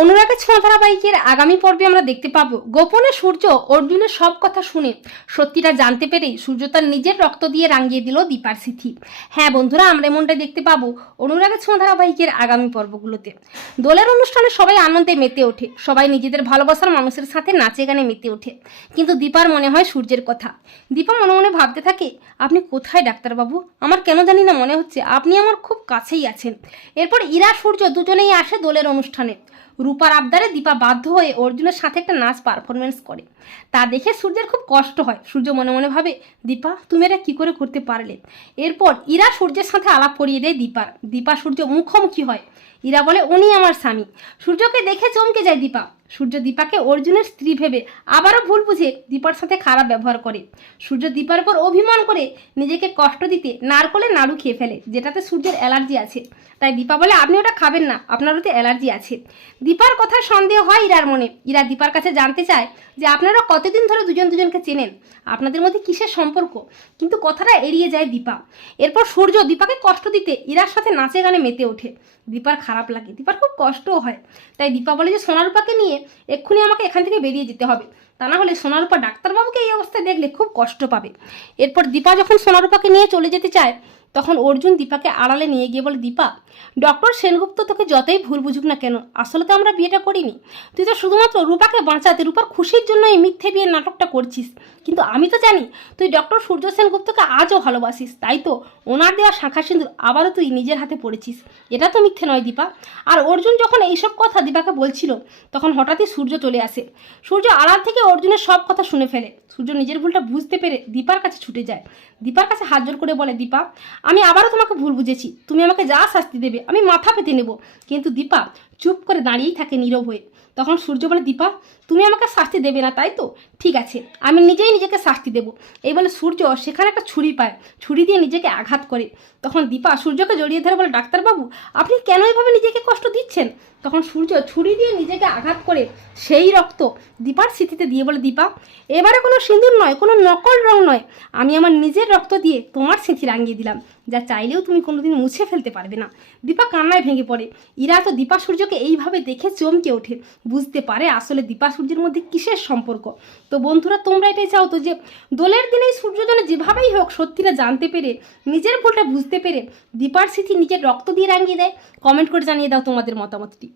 অনুরাগের ছোঁয়া ধারাবাহিকের আগামী পর্বে আমরা দেখতে পাবো। গোপনে সূর্য অর্জুনের সব কথা শুনে সত্যিটা জানতে পেরেই সূর্য তার নিজের রক্ত দিয়ে রাঙিয়ে দিল দীপার সিথি। হ্যাঁ বন্ধুরা, আমরা এমনটা দেখতে পাবো অনুরাগের ছোঁয়া ধারাবাহিকের আগামী পর্বগুলোতে। দোলের অনুষ্ঠানে সবাই আনন্দে মেতে ওঠে, সবাই নিজেদের ভালোবাসার মানুষের সাথে নাচে গানে মেতে ওঠে। কিন্তু দীপার মনে হয় সূর্যের কথা। দীপা মনে মনে ভাবতে থাকে, আপনি কোথায় ডাক্তারবাবু? আমার কেন জানি না মনে হচ্ছে, আপনি আমার খুব কাছেই আছেন। এরপর ইরা সূর্য দুজনেই আসে দোলের অনুষ্ঠানে। রূপার আবদারে দীপা বাধ্য হয়ে অর্জুনের সাথে একটা নাচ পারফরমেন্স করে। তা দেখে সূর্যের খুব কষ্ট হয়। সূর্য মনে মনে ভাবে, দীপা, তুমি এটা কী করে করতে পারলে? এরপর ইরা সূর্যের সাথে আলাপ করিয়ে দেয় দীপার। দীপা সূর্য মুখোমুখি হয়। ইরা বলে, উনি আমার স্বামী। সূর্যকে দেখে চমকে যায় দীপা। সূর্য দীপাকে অর্জুনের স্ত্রী ভেবে আবারও ভুল বুঝে দীপার সাথে খারাপ ব্যবহার করে। সূর্য দীপার উপর অভিমান করে নিজেকে কষ্ট দিতে নারকলে নাড়ু খেয়ে ফেলে, যেটাতে সূর্যের অ্যালার্জি আছে। তাই দীপা বলে, আপনি ওটা খাবেন না আপনার ওতে অ্যালার্জি আছে। দীপার কথা সন্দেহ হয় ইরার মনে। ইরা দীপার কাছে জানতে চায় যে, আপনারা কতদিন ধরে দুজন দুজনকে চেনেন? আপনাদের মধ্যে কিসের সম্পর্ক? কিন্তু কথাটা এড়িয়ে যায় দীপা। এরপর সূর্য দীপাকে কষ্ট দিতে ইরার সাথে নাচে গানে মেতে ওঠে। দীপার খারাপ লাগে, দীপার খুব কষ্টও হয়। তাই দীপা বলে যে, সোনারূপাকে নিয়ে এক্ষুনি আমাকে এখান থেকে বেরিয়ে যেতে হবে। তা না হলে সোনারূপা ডাক্তারবাবুকে এই অবস্থায় দেখলে খুব কষ্ট পাবে। এরপর দীপা যখন সোনারূপাকে নিয়ে চলে যেতে চায় তখন অর্জুন দীপাকে আড়ালে নিয়ে গিয়ে বলে, দীপা ডক্টর সেনগুপ্ত তোকে যতই ভুল বুঝুক না কেন, আসলে তো আমরা বিয়েটা করিনি। তুই তো শুধুমাত্র রূপাকে বাঁচাতে, রূপার খুশির জন্য এই মিথ্যে বিয়ের নাটকটা করছিস। কিন্তু আমি তো জানি, তুই ডক্টর সূর্য সেনগুপ্তকে আজও ভালোবাসিস, তাই তো ওনার দেওয়া শাখা সিঁদুর আবারও তুই নিজের হাতে পড়েছিস। এটা তো মিথ্যে নয় দীপা। আর অর্জুন যখন এইসব কথা দীপাকে বলছিল, তখন হঠাৎই সূর্য চলে আসে। সূর্য আড়াল থেকে অর্জুনের সব কথা শুনে ফেলে। সূর্য নিজের ভুলটা বুঝতে পেরে দীপার কাছে ছুটে যায়। দীপার কাছে হাত জোর করে বলে, দীপা, আমি আবারও তোমাকে ভুল বুঝেছি। তুমি আমাকে যা শাস্তি দেবে, আমি মাথা পেতে নেব। কিন্তু দীপা চুপ করে দাঁড়িয়েই থাকে নীরব হয়ে। তখন সূর্য বলে, দীপা, তুমি আমাকে শাস্তি দেবে না, তাই তো? ঠিক আছে, আমি নিজেই নিজেকে শাস্তি দেবো। এই বলে সূর্য সেখানে একটা ছুরি পায়। ছুরি দিয়ে নিজেকে আঘাত করে। তখন দীপা সূর্যকে জড়িয়ে ধরে বলে, ডাক্তারবাবু, আপনি কেন এভাবে নিজেকে কষ্ট দিচ্ছেন? তখন সূর্য ছুরি দিয়ে নিজেকে আঘাত করে সেই রক্ত দীপার স্মৃতিতে দিয়ে বলে, দীপা, এবারে কোনো সিঁদুর নয়, কোনো নকল রং নয়। আমি আমার নিজের রক্ত দিয়ে তোমার স্মৃতি রাঙিয়ে দিলাম। যা চাইলেও তুমি কোনোদিন মুছে ফেলতে পারবে না। দীপা কান্নায় ভেঙে পড়ে। ইরা তো দীপা সূর্যকে এইভাবে দেখে চমকে ওঠে। বুঝতে পারে আসলে দীপা সূর্যের মধ্যে কিসের সম্পর্ক। তো বন্ধুরা, তোমরা এটাই চাও তো যে, দোলের দিনে যেন যেভাবেই হোক সত্যিটা জানতে পেরে, নিজের ভুলটা বুঝতে পেরে দীপার স্মৃতি নিজের রক্ত দিয়ে রাঙিয়ে দেয়। কমেন্ট করে জানিয়ে দাও তোমাদের মতামতটি।